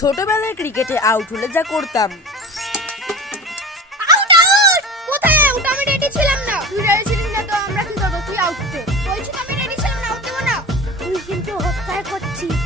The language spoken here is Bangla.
ছোটবেলায় ক্রিকেটে আউট হলে যা করতাম। আউট আউট, কোথায় আউট? আমি রেডি ছিলাম না। তুই রেডি ছিলিস না তো আমরা কি করব? তুই আউট দে। বলছি আমি রেডি ছিলাম না, আউট দেব না। তুই কিন্তু হত্যা করছিস।